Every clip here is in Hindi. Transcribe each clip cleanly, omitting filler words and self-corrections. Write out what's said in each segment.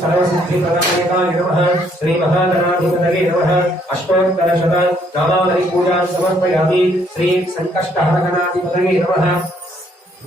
सर्वसिद्धिप्रदायकाय नमः श्री महागणाधिपतये नमः अष्टोत्तर शत नामावली पूजा समर्पयामि श्री संकष्टहरगणाधिपतये नमः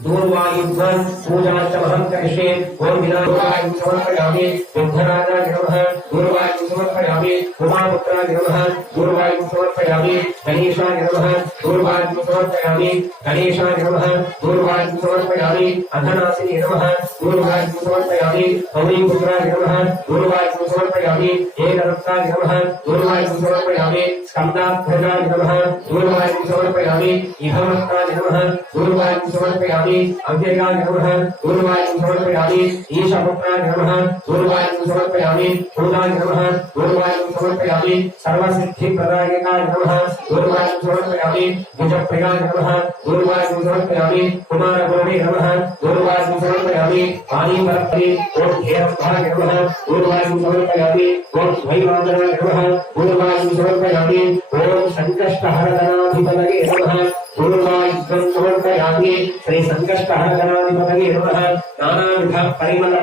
दूर्वायुध्वं पूजार्थमहं करिष्ये ओम विनायकाय समर्पयामि विघ्नराजाय नमः दूर्वायुं समर्पयामि उमापुत्राय नमः दूर्वायुं समर्पयामि गणेशाय नमः दूर्वायुं समर्पयामि गणेशाय नमः दूर्वायुं समर्पयामि अधनासिने नमः दूर्वायुं समर्पयामि गौरीपुत्राय नमः दूर्वायुं समर्पयामि एकदत्ताय नमः दूर्वायुं समर्पयामि स्कन्दाध्वजाय नमः दूर्वायुं समर्पयामि इहमत्ताय नमः दूर्वायुं समर्पयामि अव्ययाय नमः दूर्वायुं समर्पयामि ईशपुत्राय नमः दूर्वायुं समर्पयामि भूताय नमः दूर्वायुं समर्पयामि सर्वसिद्धिप्रदायकाय नमः दूर्वायुं समर्पयामि द्विजप्रियाय नमः दूर्वायुं समर्पयामि कुमारगुरुवे नमः दूर्वायुं समर्पयामि वाणीपरपरि ओम हेरम्भाय नमः दूर्वायुं समर्पयामि ओम भैवादनाय नमः दूर्वायुं समर्पयामि ओम संकष्टहरगणाधिपतये नमः दूर्वायुं समर्पयामि श्री संकष्टहरगणाधिपतये नमः नानाविध परिमल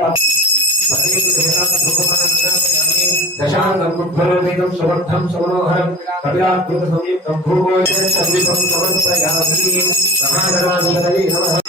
दशांगं बुद्धरूपेण सुवर्धं समनोहरं कपिलाद्भुत संयुक्तं भूगोलस्य समीपं समर्पयामि महागणाधिपतये नमः